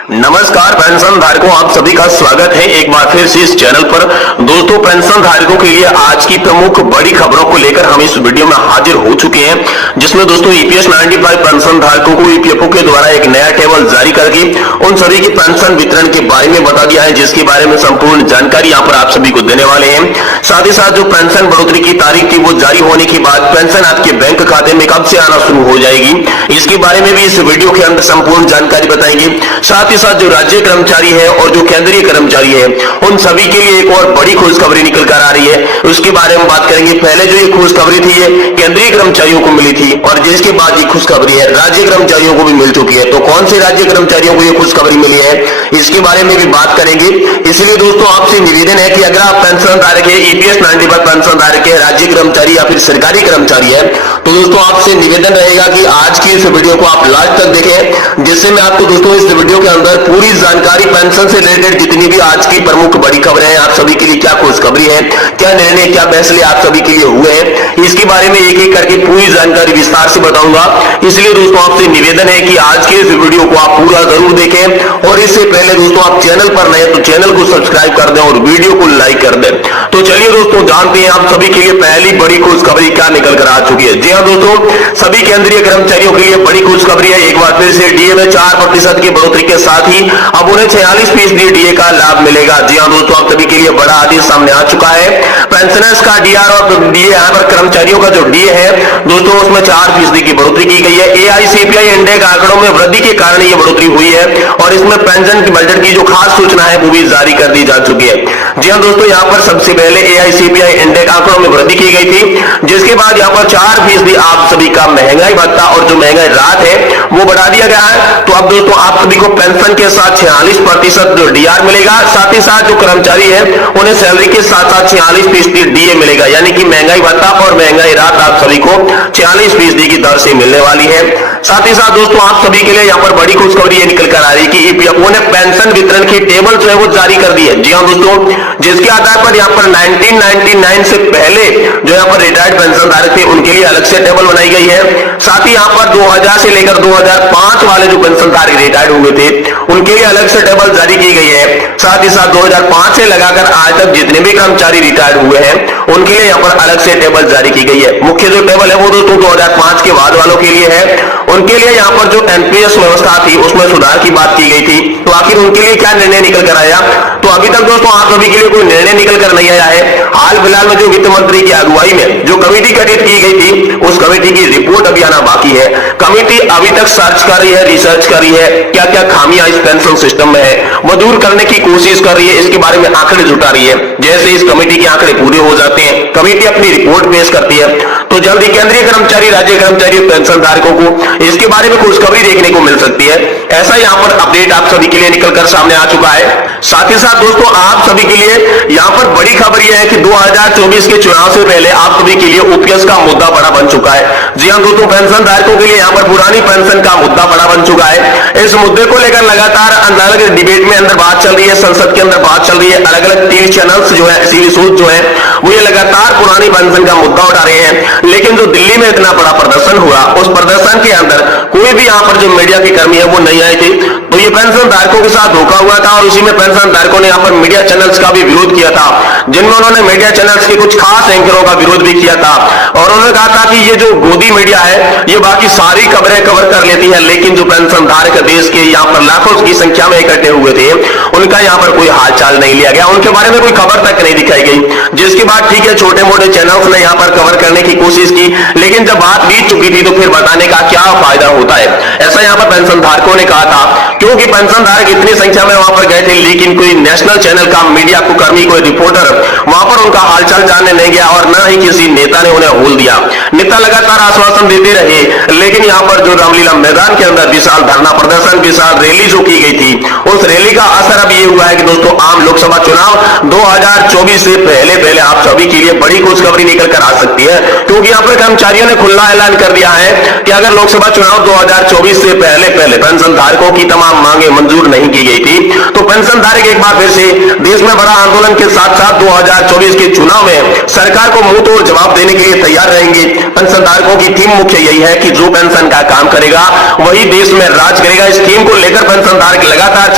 नमस्कार पेंशन धारकों, आप सभी का स्वागत है एक बार फिर से इस चैनल पर। दोस्तों, पेंशन धारकों के लिए आज की प्रमुख बड़ी खबरों को लेकर हम इस वीडियो में हाजिर हो चुके हैं, जिसमें दोस्तों ईपीएस 95 पेंशन धारकों को ईपीएफओ के द्वारा एक नया टेबल जारी करके उन सभी की पेंशन वितरण के बारे में बता दिया है, जिसके बारे में संपूर्ण जानकारी यहाँ पर आप सभी को देने वाले हैं। साथ ही साथ जो पेंशन बढ़ोतरी की तारीख थी वो जारी होने के बाद पेंशन आपके बैंक खाते में कब से आना शुरू हो जाएगी, इसके बारे में भी इस वीडियो के अंदर संपूर्ण जानकारी बताएंगे। साथ ही साथ जो राज्य कर्मचारी है और जो केंद्रीय कर्मचारी है उन सभी के लिए एक और बड़ी खुशखबरी निकल कर आ रही है, उसके बारे में बात करेंगे। पहले जो ये खुशखबरी थी ये केंद्रीय कर्मचारियों को मिली थी और जिसके बाद ये खुशखबरी है राज्य कर्मचारियों को भी मिल चुकी है। तो कौन से राज्य कर्मचारियों को ये खुशखबरी मिली है इसके बारे में भी बात करेंगे। इसलिए दोस्तों आपसे निवेदन है कि अगर आप पेंशन धारक है, ईपीएस 95 पेंशन धारक है, राज्य कर्मचारी या फिर सरकारी कर्मचारी है, तो दोस्तों आपसे निवेदन रहेगा कि आज की इस वीडियो को आप लास्ट तक देखें, जिससे मैं आपको दोस्तों इस वीडियो के अंदर पूरी जानकारी पेंशन से रिलेटेड जितनी भी आज की प्रमुख बड़ी खबरें हैं, आप सभी के लिए क्या खुशखबरी है, क्या निर्णय, क्या फैसले आप सभी के लिए हुए हैं, इसके बारे में एक एक करके पूरी जानकारी विस्तार से बताऊंगा। इसलिए दोस्तों आपसे निवेदन है कि आज के इस वीडियो को आप पूरा जरूर देखें और इससे पहले दोस्तों आप चैनल पर नए तो चैनल को सब्सक्राइब कर दें और वीडियो को लाइक कर दें। तो चलिए दोस्तों जानते हैं आप सभी के लिए पहली बड़ी खुशखबरी क्या निकल कर आ चुकी है। जी हाँ दोस्तों, सभी केंद्रीय कर्मचारियों के लिए बड़ी खुशखबरी है। एक बार फिर से डीए में 4% की बढ़ोतरी के साथ ही अब उन्हें 46% डीए का लाभ मिलेगा। जी हाँ दोस्तों, आप सभी के लिए बड़ा आदेश सामने आ चुका है। पेंशनर्स का डीआर और डीए यहाँ पर कर्मचारियों का जो डीए है दोस्तों उसमें 4% की बढ़ोतरी की गई है। एआईसीपीआई इंडेक्स आंकड़ों में वृद्धि के कारण ये बढ़ोतरी हुई है और इसमें पेंशन की बजट की जो खास सूचना है वो भी जारी कर दी जा चुकी है। जी हाँ दोस्तों, यहाँ पर सबसे पहले एआईसीपीआई इंडेक्स आंकड़ों में वृद्धि की गई थी, जिसके बाद यहाँ पर 4% आप सभी का महंगाई भत्ता और जो महंगाई राहत है वो बढ़ा दिया गया है। तो अब दोस्तों आप सभी को पेंशन के साथ 46% जो डीआर मिलेगा, साथ ही साथ जो कर्मचारी है उन्हें सैलरी के साथ साथ 46% डीए मिलेगा, यानी कि महंगाई भत्ता और महंगाई राहत आप सभी को 46% की दर से मिलने वाली है। साथ ही साथ दोस्तों आप सभी के लिए यहाँ पर बड़ी खुशखबरी ये निकल कर आ रही है कि ईपीएफओ ने पेंशन वितरण की टेबल जो है वो जारी कर दी है। जी हाँ दोस्तों, जिसके आधार पर यहाँ पर 1999 से पहले जो यहाँ पर रिटायर्ड पेंशन धारक थे उनके लिए अलग से टेबल बनाई गई है। साथ ही यहाँ पर 2000 से लेकर 2005 वाले जो पेंशन धारक रिटायर्ड हुए थे उनके लिए अलग से टेबल जारी की गई है। साथ ही साथ 2005 से लगाकर आज तक जितने भी कर्मचारी रिटायर्ड हुए हैं उनके लिए यहाँ पर अलग से टेबल जारी की गई है। मुख्य जो टेबल है वो दोस्तों 2005 के बाद वालों के लिए है। उनके लिए यहाँ पर जो एनपीएस व्यवस्था थी उसमें सुधार की बात की गई थी। तो आखिर उनके लिए क्या निर्णय निकल कर आया, तो अभी तक दोस्तों आप सभी के लिए कोई निर्णय निकल कर नहीं आया है। हाल फिलहाल में जो वित्त मंत्री की अगुवाई में जो कमेटी गठित की गई थी उस कमेटी की रिपोर्ट अभी आना बाकी है। कमेटी अभी तक सर्च कर रही है, रिसर्च कर रही है, क्या क्या खामियां इस पेंशन सिस्टम में है वो दूर करने की कोशिश कर रही है, इसके बारे में आंकड़े जुटा रही है। जैसे इस कमेटी के आंकड़े पूरे हो जाते हैं, कमेटी अपनी रिपोर्ट पेश करती है, तो जल्दी केंद्रीय कर्मचारी, राज्य कर्मचारी, पेंशन धारकों को इसके बारे में खुशखबरी देखने को मिल सकती है। ऐसा यहाँ पर अपडेट आप सभी के लिए निकलकर सामने आ चुका है। साथ ही साथ दोस्तों आप सभी के लिए यहाँ पर बड़ी खबर यह है कि 2024 के चुनाव से पहले आप सभी के लिए ओपीएस का मुद्दा बड़ा बन चुका है। जी हाँ दोस्तों, पेंशन धारकों के लिए यहाँ पर पुरानी पेंशन का मुद्दा बड़ा बन चुका है। इस मुद्दे को लेकर लगातार अलग अलग डिबेट में अंदर बात चल रही है, संसद के अंदर बात चल रही है। अलग अलग टीवी चैनल्स जो है, टीवी शोज जो है वो ये लगातार पुरानी पेंशन का मुद्दा उठा रहे हैं। लेकिन जो दिल्ली में इतना बड़ा प्रदर्शन हुआ उस प्रदर्शन के अंदर कोई भी यहाँ पर जो मीडिया के कर्मी है वो नहीं आए थे। तो ये पेंशन धारकों के साथ धोखा हुआ था और उसी में पेंशन धारकों ने यहाँ पर मीडिया चैनल्स का भी विरोध किया था, जिनमें उन्होंने मीडिया चैनल्स के कुछ खास एंकरों का विरोध भी किया था और उन्होंने कहा था कि ये जो गोदी मीडिया है ये बाकी सारी खबरें कवर कर लेती है, लेकिन जो पेंशन धारक देश के यहाँ पर लाखों की संख्या में इकट्ठे हुए थे उनका यहाँ पर कोई हालचाल नहीं लिया गया, उनके बारे में कोई खबर तक नहीं दिखाई गई। जिसके बाद ठीक है छोटे मोटे चैनल्स ने यहाँ पर कवर करने की कोशिश की, लेकिन जब बात बीत चुकी थी तो फिर बताने का क्या फायदा होता है, ऐसा यहाँ पर पेंशन धारकों ने कहा था। क्योंकि पेंशन धारक इतनी संख्या में वहां पर गए थे लेकिन कोई नेशनल चैनल का मीडिया को कर्मी, कोई रिपोर्टर वहां पर उनका हालचाल जानने नहीं गया और न ही किसी नेता ने उन्हें होल दिया। नेता लगातार आश्वासन देते रहे, लेकिन यहाँ पर जो रामलीला मैदान के अंदर विशाल धरना प्रदर्शन के साथ रैली जो की गई थी उस रैली का असर अब ये हुआ है कि दोस्तों आम लोकसभा चुनाव 2024 से पहले पहले आप सभी के लिए बड़ी खुशखबरी निकल कर आ सकती है। क्योंकि यहाँ पर कर्मचारियों ने खुला ऐलान कर दिया है कि अगर लोकसभा चुनाव 2024 से पहले पहले पेंशन धारकों की तमाम मांगे मंजूर नहीं की गई थी तो पेंशन धारक एक बार फिर से देश में बड़ा आंदोलन के साथ साथ 2024 के चुनाव में सरकार को मुंह तोड़ जवाब देने के लिए तैयार रहेंगे। पेंशन धारकों की थीम मुख्य यही है कि जो पेंशन का काम करेगा वही देश में राज करेगा। इस थीम को लेकर पेंशन धारक लगातार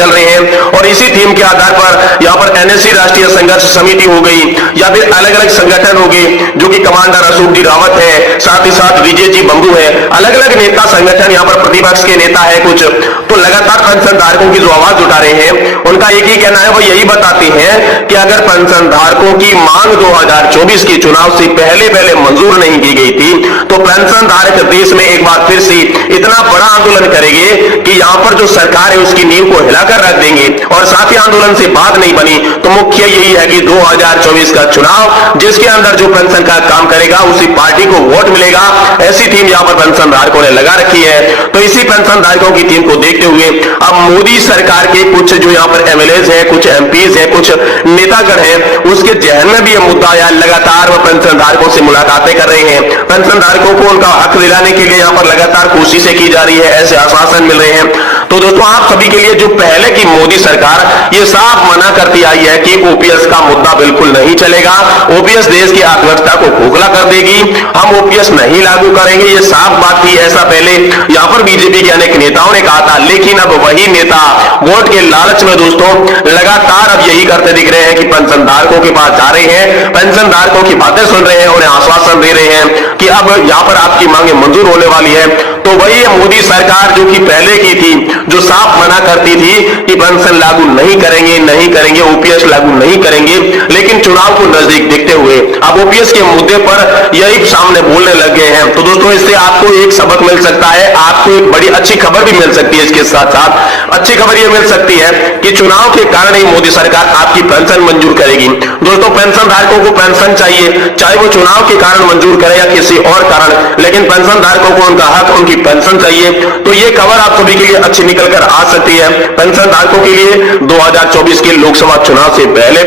इसी थीम के आधार पर यहाँ पर एनएससी राष्ट्रीय संघर्ष समिति हो गई या फिर अलग अलग संगठन हो गए, जो कि कमांडर अशोक जी रावत है, साथ ही साथ विजय जी बंगू है, अलग अलग नेता संगठन यहाँ पर प्रतिपक्ष के नेता है कुछ, तो लगातार पेंशन धारकों की जो आवाज उठा रहे हैं उनका एक ही कहना है, वो यही बताते हैं कि अगर पेंशन धारकों की मांग 2024 के चुनाव से पहले मंजूर नहीं की गई थी तो पेंशन धारक देश में एक बार फिर से इतना बड़ा आंदोलन करेंगे कि यहाँ पर जो सरकार है उसकी नींव को हिलाकर रख देंगे। और साथ ही आंदोलन से बात नहीं बनी तो मुख्य यही है कि 2024 का चुनाव जिसके अंदर जो पेंशन का काम करेगा उसी पार्टी को वोट मिलेगा, ऐसी थीम यहाँ पर पेंशन धारकों ने लगा रखी है। तो इसी पेंशन धारकों की थीम को देखते हुए अब मोदी सरकार के कुछ जो यहाँ पर एमएलए है, कुछ एमपीज है, कुछ नेतागण है, उसके जहन में भी यह मुद्दा आया। लगातार वह पेंशन धारकों से मुलाकातें कर रहे हैं, पेंशन धारकों को उनका हक दिलाने के लिए यहाँ पर लगातार कोशिशें की जा रही है, ऐसे आश्वासन मिल रहे हैं। तो दोस्तों आप सभी के लिए जो पहले की मोदी सरकार ये साफ मना करती आई है कि ओपीएस का मुद्दा बिल्कुल नहीं चलेगा, ओपीएस देश की अर्थव्यवस्था को खोखला कर देगी, हम ओपीएस नहीं लागू करेंगे, ये साफ बात थी। ऐसा पहले यहाँ पर बीजेपी के अनेक नेताओं ने कहा था, लेकिन अब वही नेता वोट के लालच में दोस्तों लगातार अब यही करते दिख रहे हैं कि पेंशन धारकों के पास जा रहे हैं, पेंशन धारकों की बातें सुन रहे हैं, उन्हें आश्वासन दे रहे हैं कि अब यहाँ पर आपकी मांगे मंजूर होने वाली है। तो वही मोदी सरकार जो कि पहले की थी, जो साफ मना करती थी कि पेंशन लागू नहीं करेंगे, ओपीएस लागू नहीं करेंगे, लेकिन चुनाव को नजदीक देखते हुए अब ओपीएस के मुद्दे पर यही सामने बोलने लग गए हैं। तो दोस्तों इससे आपको एक सबक मिल सकता है, आपको एक बड़ी अच्छी खबर भी मिल सकती है। इसके साथ साथ अच्छी खबर यह मिल सकती है कि चुनाव के कारण ही मोदी सरकार आपकी पेंशन मंजूर करेगी। दोस्तों पेंशन धारकों को पेंशन चाहिए, चाहे वो चुनाव के कारण मंजूर करे या किसी और कारण, लेकिन पेंशन धारकों को उनका हक, उनकी पेंशन चाहिए। तो ये खबर आप सभी के लिए अच्छी निकल कर आ सकती है। पेंशन धारकों के लिए 2024 के लोकसभा चुनाव से पहले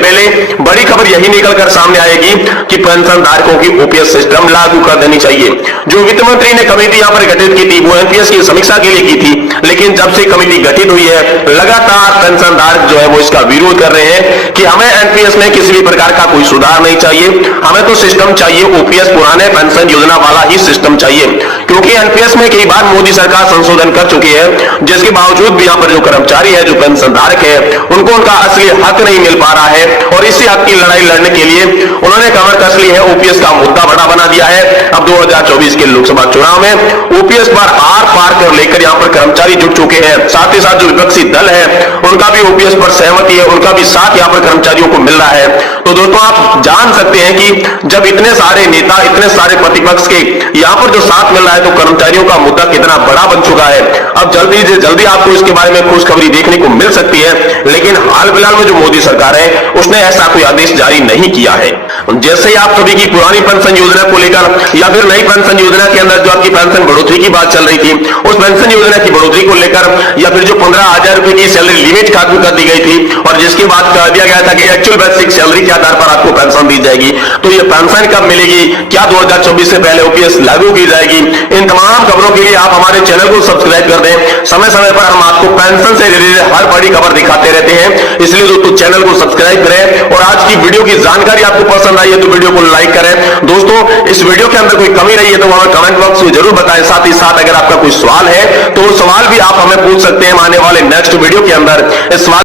बड़ी खबर यही निकल कर सामने आएगी कि पेंशन धारकों की ओपीएस सिस्टम लागू कर देनी चाहिए। जो वित्त मंत्री ने कमेटी यहाँ पर गठित की थी वो एनपीएस की समीक्षा के लिए की थी, लेकिन जब से कमेटी गठित हुई है लगातार पेंशन धारक जो है वो इसका विरोध कर रहे हैं कि हमें एनपीएस में किसी भी प्रकार का कोई सुधार नहीं चाहिए, हमें तो सिस्टम चाहिए ओपीएस पुराने पेंशन योजना वाला ही सिस्टम चाहिए। क्योंकि एनपीएस में कई बार मोदी सरकार संशोधन कर चुकी है, जिसके बावजूद भी यहाँ पर जो कर्मचारी है, जो पेंशन धारक है, उनको उनका असली हक नहीं मिल पा रहा है। और इसी हक की लड़ाई लड़ने के लिए उन्होंने कमर कस ली है, ओपीएस का मुद्दा बड़ा बना दिया है। अब 2024 के लोकसभा चुनाव में ओपीएस पर आर पार कर लेकर यहाँ पर कर्मचारी जुट चुके हैं। साथ ही साथ जो विपक्षी दल है उनका भी ओपीएस पर सहमति है, उनका भी साथ यहाँ पर कर्मचारियों को मिल रहा है। तो दोस्तों आप जान सकते हैं कि जब इतने सारे नेता, इतने सारे प्रतिपक्ष के यहाँ पर जो साथ मिल रहा है तो कर्मचारियों का मुद्दा कितना बड़ा बन चुका है। अब जल्दी से जल्दी आपको इसके बारे में खुशखबरी देखने को मिल सकती है, लेकिन हाल फिलहाल में जो मोदी सरकार है उसने ऐसा कोई आदेश जारी नहीं किया है। जैसे ही आप सभी की पुरानी पेंशन योजना को लेकर या फिर नई पेंशन योजना के अंदर जो आपकी पेंशन बढ़ोतरी की बात चल रही थी, उस पेंशन योजना की बढ़ोतरी को लेकर या फिर जो 15,000 रुपए की सैलरी लिमिट खत्म कर दी गई थी और जिसके बाद कह दिया गया था कि एक्चुअल बेसिक सैलरी के आधार पर आपको पेंशन दी जाएगी, तो ये पेंशन कब मिलेगी, क्या 2024 से पहले ओपीएस लागू की जाएगी, इन तमाम खबरों के लिए आप हमारे चैनल को सब्सक्राइब कर दें। समय समय पर हम आपको पेंशन से रिलेटेड हर बड़ी खबर दिखाते रहते हैं, इसलिए दोस्तों चैनल को सब्सक्राइब करें। और आज की वीडियो की जानकारी आपको पसंद आई है तो वीडियो को लाइक करें। दोस्तों इस वीडियो के अंदर कोई कमी रही है तो हमें कमेंट बॉक्स में जरूर बताएं। साथ ही साथ अगर आपका कोई सवाल है तो वो सवाल भी आप हमें पूछ सकते हैं आने वाले नेक्स्ट वीडियो के अंदर। इस सवाल